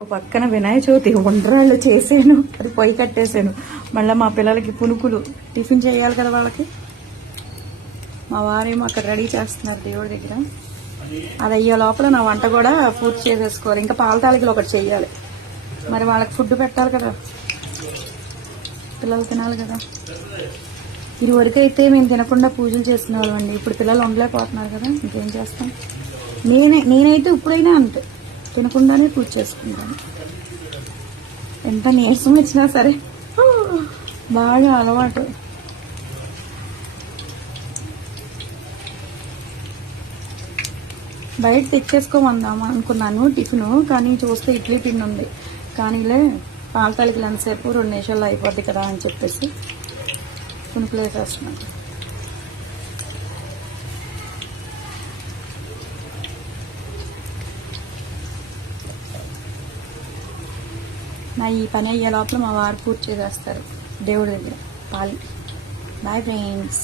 పక్కన వినాయక చవితి ఉండ్రాళ్ళు చేసాను, అది పొయ్యి కట్టేసాను. మళ్ళీ మా పిల్లలకి పునుకులు టిఫిన్ చేయాలి కదా వాళ్ళకి. మా వారేమో అక్కడ రెడీ చేస్తున్నారు దేవుడి దగ్గర. అది అయ్యే లోపల నా వంట కూడా పూర్తి చేసేసుకోవాలి. ఇంకా పాల తాలికలు ఒకటి చెయ్యాలి. మరి వాళ్ళకి ఫుడ్ పెట్టాలి కదా, పిల్లలు తినాలి కదా. ఇది వరకు అయితే మేము తినకుండా పూజలు చేసుకునే వాళ్ళం అండి. ఇప్పుడు పిల్లలు ఉండలేకపోతున్నారు కదా, ఇంకేం చేస్తాం. నేనైతే ఇప్పుడైనా అంతే, తినకుండానే పూజ చేసుకుంటాను. ఎంత నీరసం వచ్చినా సరే బాగా అలవాటు. బయట తెచ్చేసుకోమందామా అనుకున్నాను టిఫిన్, కానీ చూస్తే ఇడ్లీ పిండి ఉంది. కానీలే పాల తాలికలు ఎంతసేపు 2 నిమిషాల్లో అయిపోద్ది కదా అని చెప్పేసి పునుకులు వేసేస్తున్నాను. నా ఈ పని అయ్యే లోపల మా వారు పూర్తి చేసేస్తారు దేవుడి దగ్గర పాలు. Bye friends.